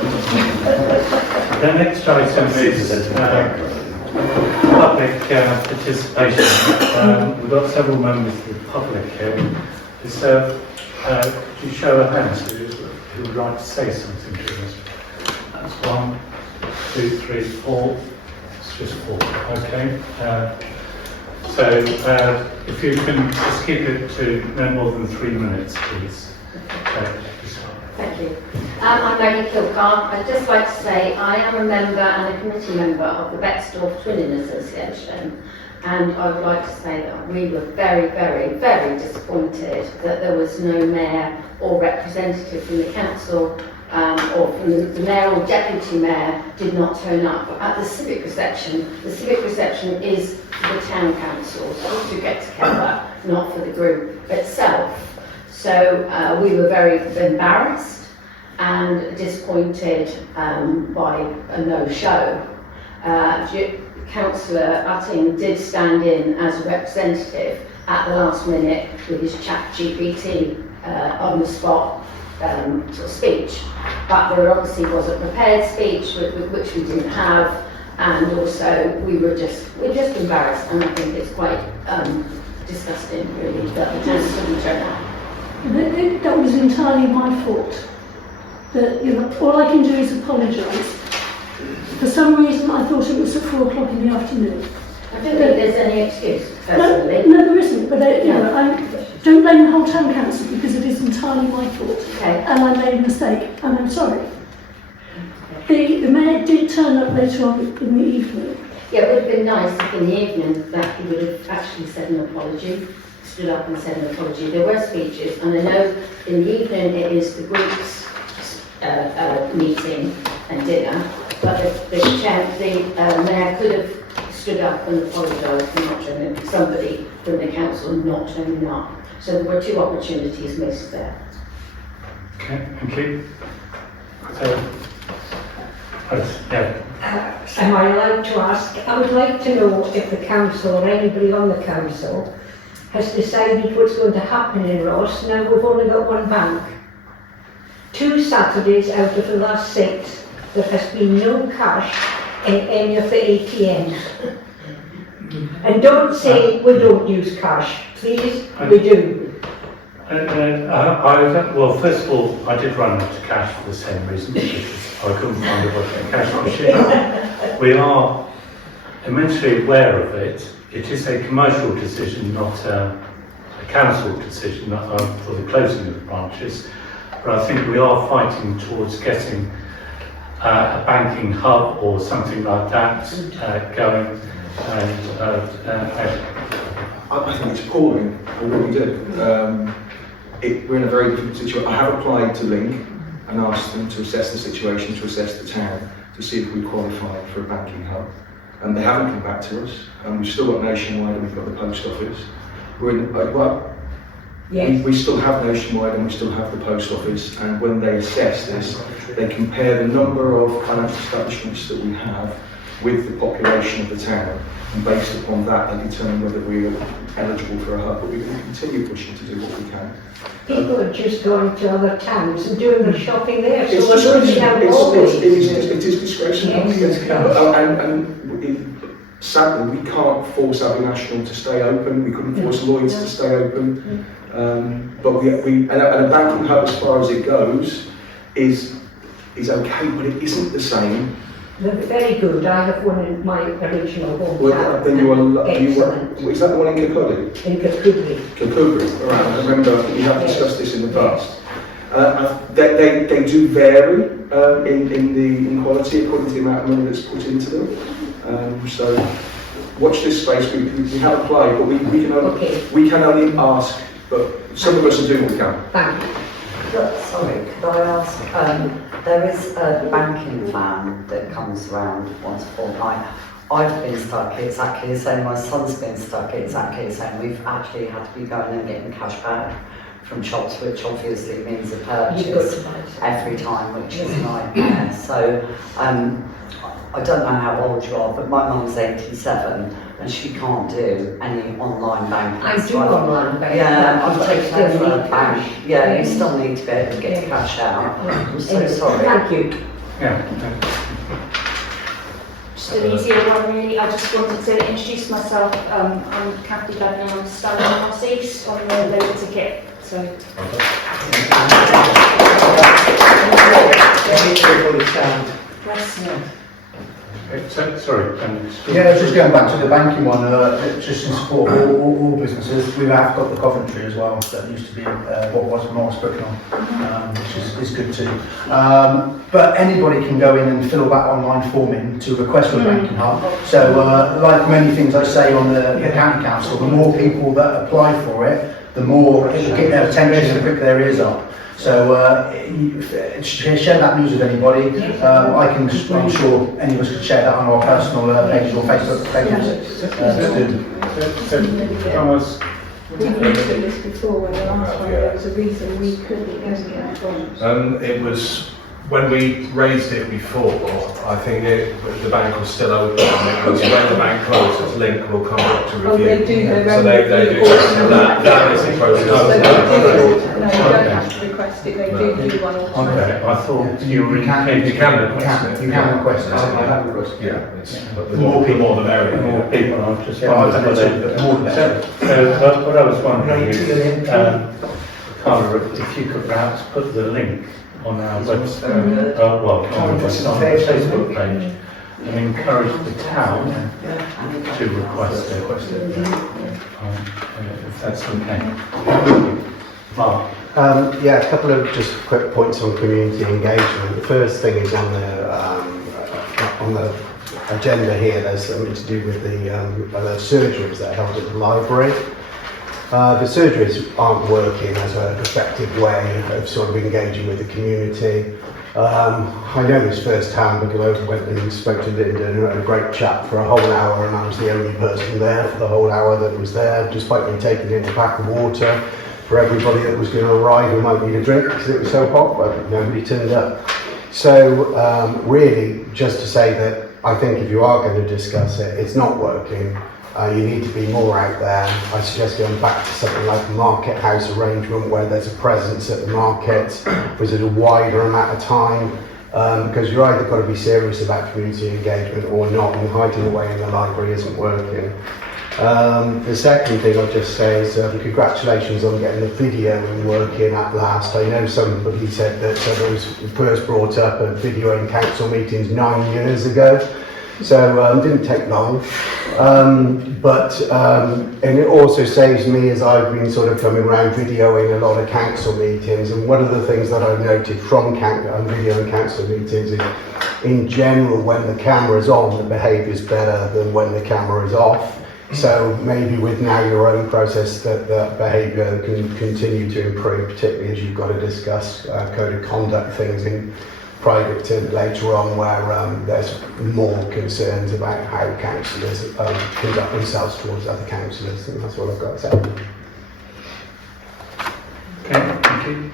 The next item is public participation. We've got several members of the public here. Could you show of hands who would like to say something to us? That's 1, 2, 3, 4. It's just 4. Okay. So if you can just keep it to no more than 3 minutes, please. Thank you. I'm Maggie Kilcar. I'd just like to say I am a member and a committee member of the Bextorf Twinning Association, and I would like to say that we were very, very, very disappointed that there was no mayor or representative from the council or from the mayor or deputy mayor did not turn up at the civic reception. The civic reception is for the town council, so to get together, not for the group itself. So we were very embarrassed and disappointed by a no-show. Councillor Utting did stand in as a representative at the last minute with his ChatGPT on the spot sort of speech, but there obviously was a prepared speech which we didn't have, and also we're just embarrassed, and I think it's quite disgusting really that the council didn't turn up. That was entirely my fault. All I can do is apologise. For some reason, I thought it was at 4 o'clock in the afternoon. I don't think there's any excuse, personally. No, there isn't. But I don't blame the whole town council because it is entirely my fault. Okay. And I made a mistake, and I'm sorry. The mayor did turn up later on in the evening. Yeah, it would have been nice if in the evening that he would have actually said an apology. Stood up and said an apology. There were speeches, and I know in the evening it is the group's meeting and dinner, but the mayor could have stood up and apologised for not turning up, somebody from the council not turning up. So there were 2 opportunities missed there. Okay, thank you. Am I allowed to ask? I would like to know if the council or anybody on the council has decided what's going to happen in Ross. Now we've only got 1 bank. 2 Saturdays out of the last 6, there has been no cash in any of the ATMs. And don't say we don't use cash, please, we do. Well, first of all, I did run out of cash for the same reason, because I couldn't find a cash machine. We are immensely aware of it. It is a commercial decision, not a council decision for the closing of the branches. But I think we are fighting towards getting a banking hub or something like that going. I think it's appalling what we do. We're in a very difficult situation. I have applied to Link and asked them to assess the situation, to assess the town, to see if we qualify for a banking hub. And they haven't come back to us. We've still got Nationwide and we've got the post office. We still have Nationwide and we still have the post office, and when they assess this, they compare the number of financial establishments that we have with the population of the town, and based upon that they determine whether we are eligible for a hub. But we can continue pushing to do what we can. People are just going to other towns and doing their shopping there. It is discretionary. Yes. Sadly, we can't force Abbey National to stay open. We couldn't force Lloyd's to stay open. But and a banking hub, as far as it goes, is okay, but it isn't the same. They're very good. I have one in my original hometown. Well, then is that the one in Kirkcaldy? In Kirkcaldy. Kirkcaldy, right. I remember we have discussed this in the past. They do vary in quality according to the amount of money that's put into them. So watch this space. We have applied, but we can only ask. But some of us are doing what we can. Thank you. Sorry, could I ask? There is a banking van that comes around once a fortnight. I've been stuck exactly the same. My son's been stuck exactly the same. We've actually had to be going and getting cash back from shops, which obviously means a purchase every time, which is a nightmare. So I don't know how old you are, but my mum's 87 and she can't do any online banking. I do online banking. Yeah, I've taken over a bank. Yeah, you still need to be able to get cash out. I'm so sorry. Thank you. Just an easier one really. I just wanted to introduce myself. I'm Kathy Levin and I'm standing on my seat on the lower ticket. So. Sorry. Yeah, just going back to the banking one, just in support of all businesses, we have got the Coventry as well, that used to be what was North Brooklyn, which is good too. But anybody can go in and fill that online form in to request a banking hub. So like many things I say on the county council, the more people that apply for it, the more it will get their attention, the quicker their ears are. So share that news with anybody. I'm sure any of us could share that on our personal pages or Facebook pages. Thomas. We've looked at this before, when the last one there was a reason we couldn't get funds. It was when we raised it before, I think the bank was still open. It was when the bank closes, Link will come up to review. Oh, they do their So they do. So that is the process. No, you don't have to request it, they do one automatically. Okay, I thought you were You can request it. You can request it. Yeah, but the more the merrier. The more people, I'm just Yeah, I've done it too, but the more the better. So what I was wondering is, Carla, if you could perhaps put the link on our website, on our Facebook page, and encourage the town to request it, if that's okay. Mark. Yeah, a couple of just quick points on community engagement. The first thing is on the agenda here. There's something to do with the surgeries that are held at the library. The surgeries aren't working as an effective way of sort of engaging with the community. I know this firsthand because I went and spoke to Linda and had a great chat for a whole hour, and I was the only person there for the whole hour that was there, despite me taking in a pack of water for everybody that was going to arrive and might need a drink because it was so hot, but nobody turned up. So really, just to say that I think if you are going to discuss it, it's not working. You need to be more out there. I suggest going back to something like a market house arrangement where there's a presence at the market, was it a wider amount of time, because you're either got to be serious about community engagement or not, and hiding away in the library isn't working. The second thing I'll just say is congratulations on getting the video working at last. I know somebody said that it was first brought up at video in council meetings 9 years ago. So it didn't take long, and it also saves me as I've been sort of coming around videoing a lot of council meetings, and one of the things that I've noted from videoing council meetings is in general when the camera's on the behaviour is better than when the camera is off. So maybe with now your own process that behaviour can continue to improve, particularly as you've got to discuss code of conduct things in private later on where there's more concerns about how councillors conduct themselves towards other councillors, and that's all I've got to say. Okay, thank you.